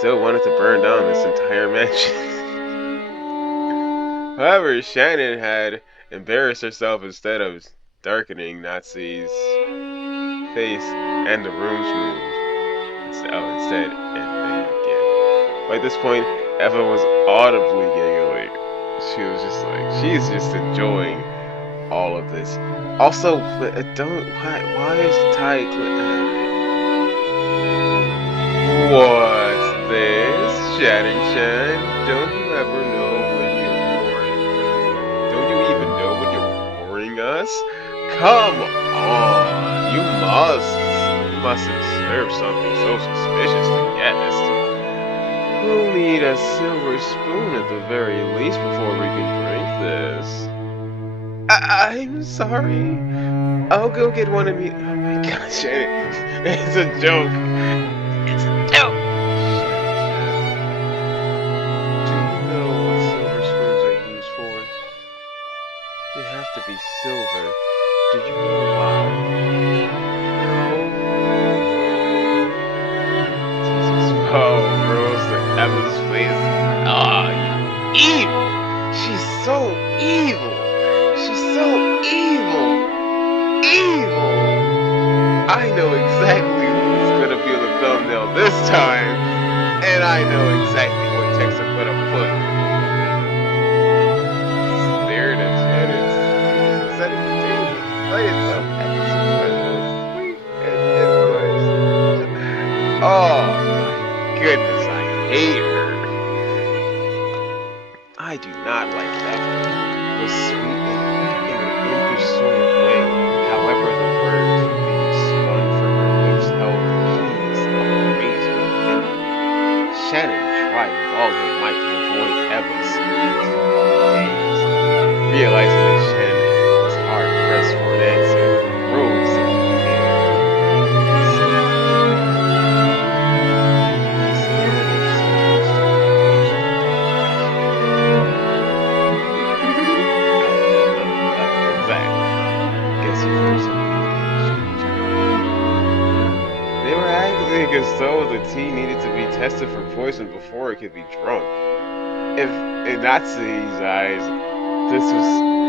still wanted to burn down this entire mansion. However, Shannon had embarrassed herself instead of darkening Nazi's face, and the rooms moved. Instead, and again. By this point, Eva was audibly giggling. She was just like, she's just enjoying all of this. Also, why is Ty What's this? Shannon? Don't you ever know when you're boring? Don't you even know when you're boring us? Come on, you mustn't serve something so suspicious to guests. We'll need a silver spoon at the very least before we can drink this. I'm sorry. I'll go get one immediately. Oh my gosh, Shannon. It's a joke. It's a joke. Do you know what silver spoons are used for? They have to be silver. Do you know why? Jesus. Oh, Rose, the Emma's face. Ah, you evil. She's so evil. She's so evil. Evil. I know exactly who's gonna be on the thumbnail this time, and I know exactly what text I'm gonna put. Stared at Shannon's setting the table by itself. Sweet and nice. Oh my goodness, I hate her. I do not like that. Was sweet in an impish sort of way. However, the words being spun from her lips held the keys of a razor within them. Shannon tried with all her might to avoid Eva's gaze. Realizing that Shannon was hard pressed for an answer, Rose as though the tea needed to be tested for poison before it could be drunk. If, in Nazi's eyes, this was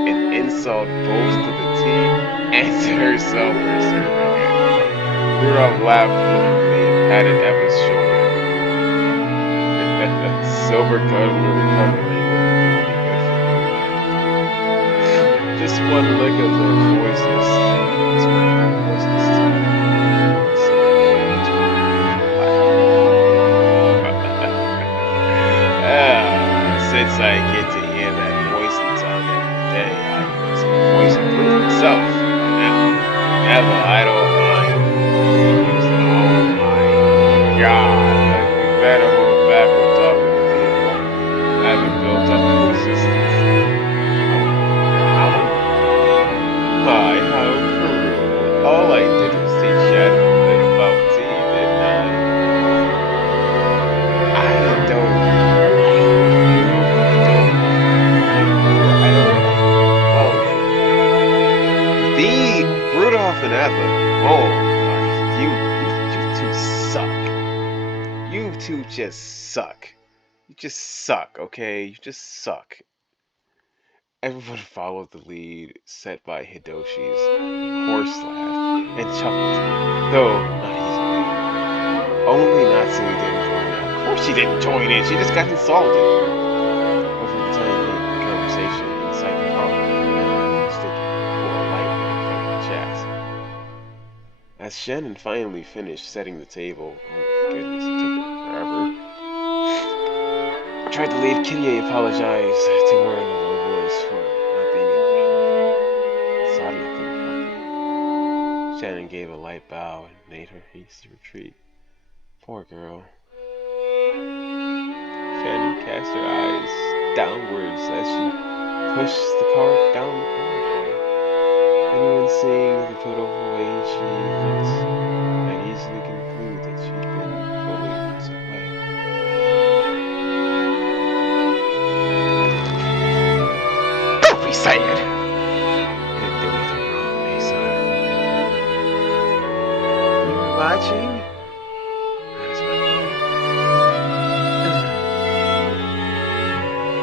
an insult both to the tea and to herself for serving it. Rudolph laughed flippantly and patted Eva's shoulder. Silver cuddler recovery would be good for you. Just one lick of the poisonous things would be poisonous to me. Since I get to hear that poison tongue every day, I must poison-proof myself by now. Never, I don't mind. Oh my God, you better hold back when talking to people. I haven't built up the resistance. Hi, how for real? All I did was teach Shannon a bit about tea, didn't I? I don't. Rudolph and Eva, oh my, you two suck. You two just suck. You just suck, okay? You just suck. Everyone followed the lead set by Hidoshi's horse laugh and chuckled, though not easily. Only Natsui didn't join in. Of course she didn't join in, she just got insulted. Over the time the conversation inside the parlor began mistaken for a light chat. As Shannon finally finished setting the table, oh my goodness, it took her forever. I tried to leave. Kitty apologized to her in a low voice for not being able to help her. Sorry I couldn't help you. Shannon gave a light bow and made her hasty retreat. Poor girl. Shannon cast her eyes downwards as she pushed the cart down the corridor. Anyone seeing the pitiful way she looked might easily conclude that she'd been bullied in some way. Don't be sad! You didn't do anything wrong, Mesa. You watching? That is my fault.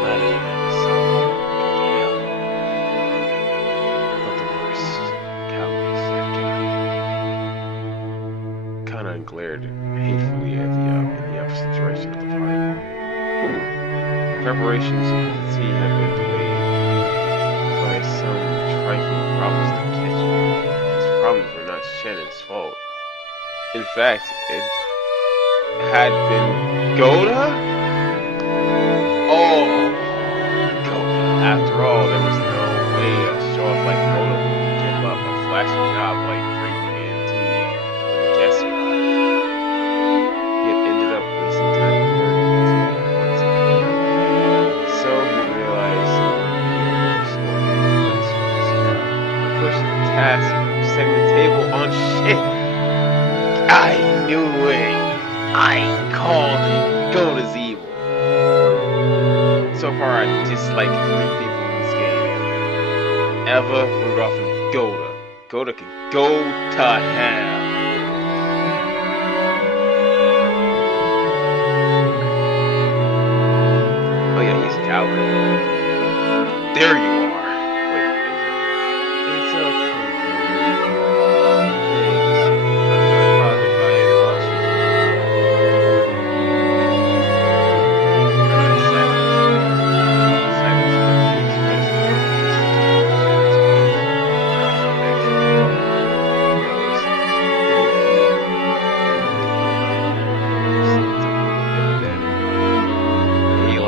Not an episode. glared hatefully at in the opposite direction of the party. Ooh, preparations of the tea had been delayed by some trifling problems in the kitchen. These problems were not Shannon's fault. In fact, it had been Goda? Oh, Goda. After all, there was no way a show-off like Goda would give up a flashy job like bringing in tea when the guests arrived. He had ended up wasting time preparing the tea once again. So he realized the first task of setting the table on shit. I knew it. I called it. Goda's evil. So far, I dislike 3 people in this game. Eva, Rudolph, and Goda. Goda can go to hell. Oh yeah, he's a coward. There you are. Wait, it's okay.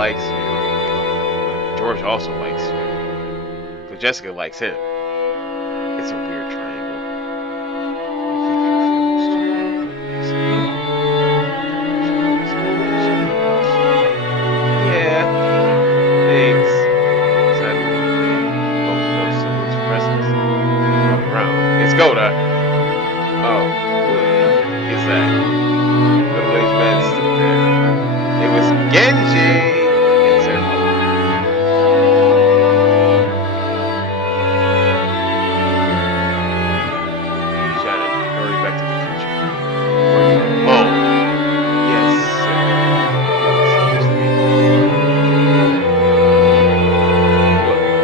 Likes you. George also likes you. But Jessica likes him. It's a weird triangle. Yeah. Thanks. Suddenly, both felt someone's presence. Walk around. It's Goda. Oh, who is that? Middle-aged man stood there. It was Genji.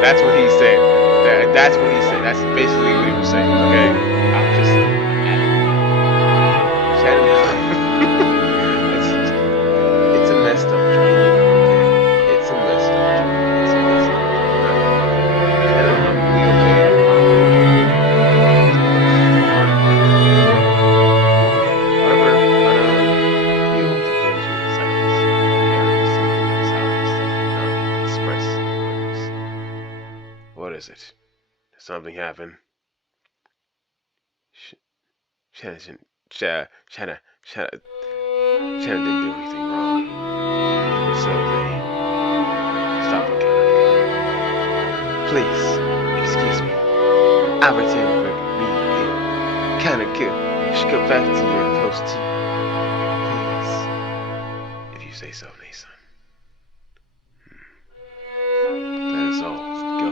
That's what he said. That's what he said. That's basically what he was saying. Okay, I'm just Shannon. It's a messed up dream. Okay, it's a messed up dream. It's a messed up dream. Shannon, I'm really okay. However, appealed to Genji in silence. There was something inside that he could not express in words. What is it? Did something happen? Shannon didn't do anything wrong. So they stopped looking at her. Please, excuse me. I returned for me and kinda good. Should go back to your post too. Please. If you say so, Nason. That is all. Go.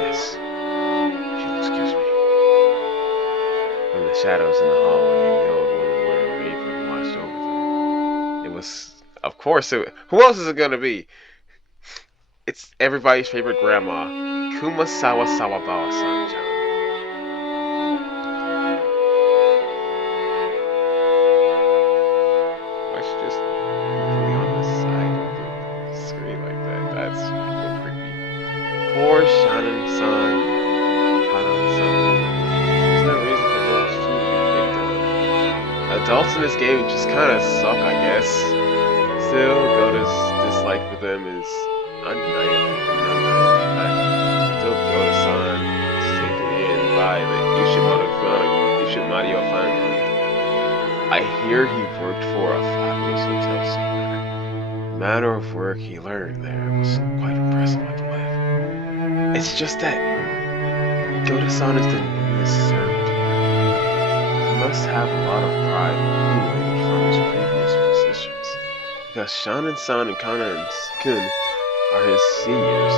Yes. If you'll excuse me. From the shadows in the hallway, the old woman wearing an apron watched over them. It was, of course, who else is it gonna be? It's everybody's favorite grandma, Kumasawa Sawabawa-san-chan. Why is she just completely on the side of the screen like that? That's creepy. Poor Shannon-san, Kanan-san. There's no reason for those two to be picked on. Adults in this game just kind of suck, I guess. Still, Goda's dislike for them is undeniable. Still, Goda-san is taken in by the Ushimari family. I hear he worked for a fabulous hotel somewhere. The manner of work he learned there was quite impressive, I believe. It's just that Goda-san is the newest servant here. He must have a lot of pride accumulated from his previous positions. Because Shannon-san and Kanan-kun are his seniors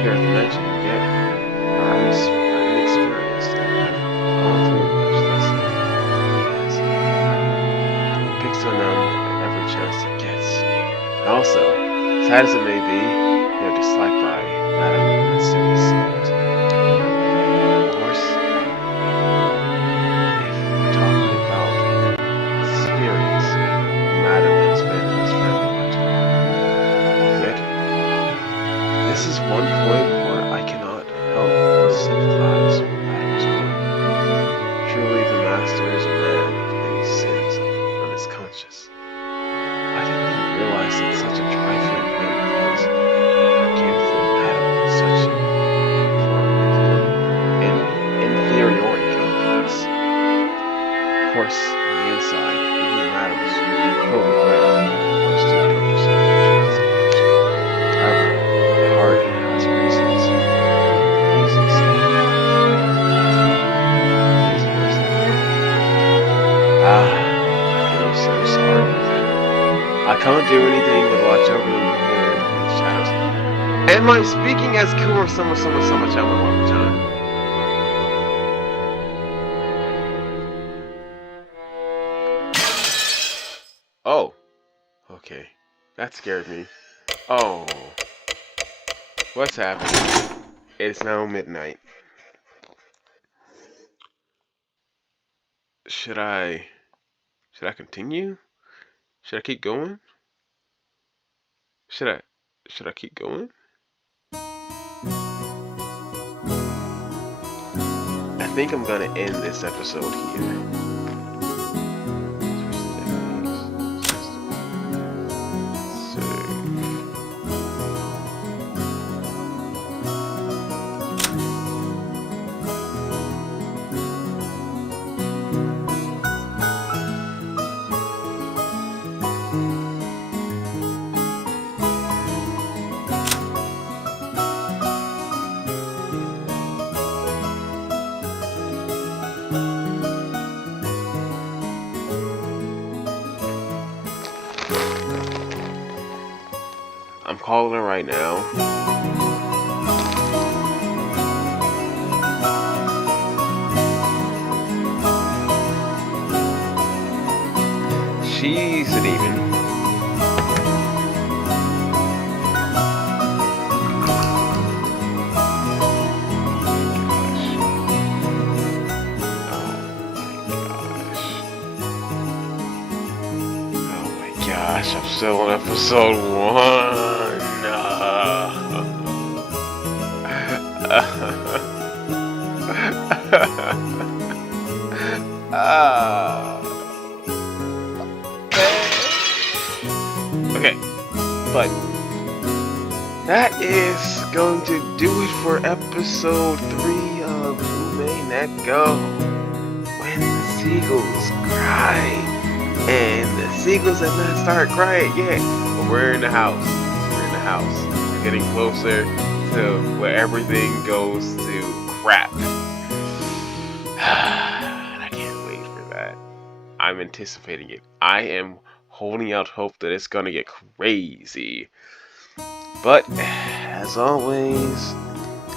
here at the mansion, yet are inexperienced and have gone through much less than he has. He picks on them at every chance he gets. And also, sad as it may be, they are disliked by Madame Matsui-san. Of course, if we're talking about course, on the inside, even matters. Kobe, close to the other side. However, my heart has reasons. Reasons. I feel so sorry. I can't do anything but watch over them from here in the shadows. Am I speaking as Kuma Sama Chama one more time? Oh. Okay. That scared me. Oh. What's happening? It's now midnight. Should I continue? Should I keep going? Should I keep going? I think I'm gonna end this episode here. I'm calling her right now. She isn't even. Gosh, I'm still on episode 1. Okay, but that is going to do it for episode 3 of Umineko. When the seagulls cry. And the seagulls have not started crying yet. But we're in the house. We're getting closer to where everything goes to crap. And I can't wait for that. I'm anticipating it. I am holding out hope that it's gonna get crazy. But as always,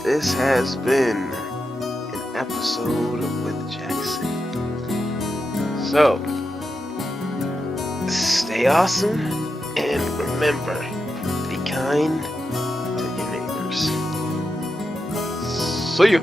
this has been an episode with Jackson. So, stay awesome, and remember, be kind to your neighbors. See ya!